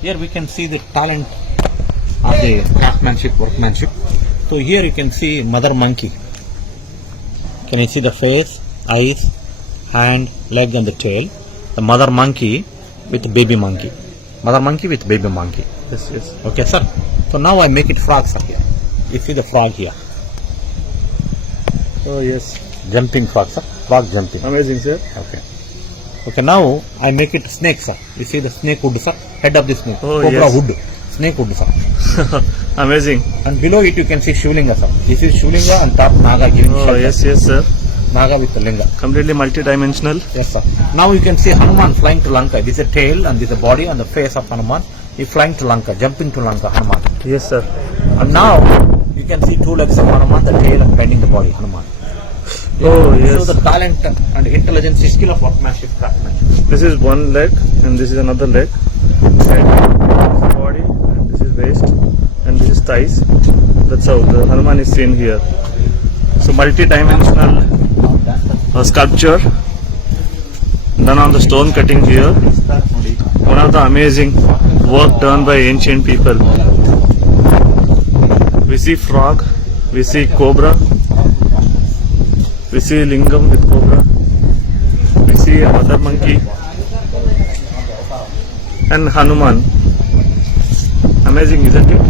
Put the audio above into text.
Here we can see the talent of the craftsmanship, workmanship. So here you can see mother monkey. Can you see the face, eyes, hand, leg and the tail? The mother monkey with baby monkey. Mother monkey with baby monkey. Yes, yes. Okay, sir. So now I make it frog, sir. Here. You see the frog here. Oh, yes. Jumping frog, sir. Frog jumping. Amazing, sir. Okay. Okay, now I make it snake, sir. You see the snake wood, sir. Head of the snake. Oh, Cobra yes. wood. Snake wood, sir. Amazing. And below it you can see Shivlinga, sir. This is Shivlinga and top Naga giving Oh, shelter. yes, yes, sir. Naga with the linga. Completely multi-dimensional. Yes, sir. Now you can see Hanuman flying to Lanka. This is a tail and this is a body and the face of Hanuman. He flying to Lanka, jumping to Lanka, Hanuman. Yes, sir. And now you can see two legs of Hanuman, the tail and bending the body, Hanuman. Oh, yes. So the talent and intelligence, skill of workmanship, craftsmanship. This is one leg and this is another leg. Head, this is body, and this is waist, and this is thighs. That's how the Hanuman is seen here. So multi-dimensional sculpture done on the stone cutting here. One of the amazing work done by ancient people. We see frog, we see cobra, we see lingam with cobra, we see a mother monkey and Hanuman. Amazing, isn't it?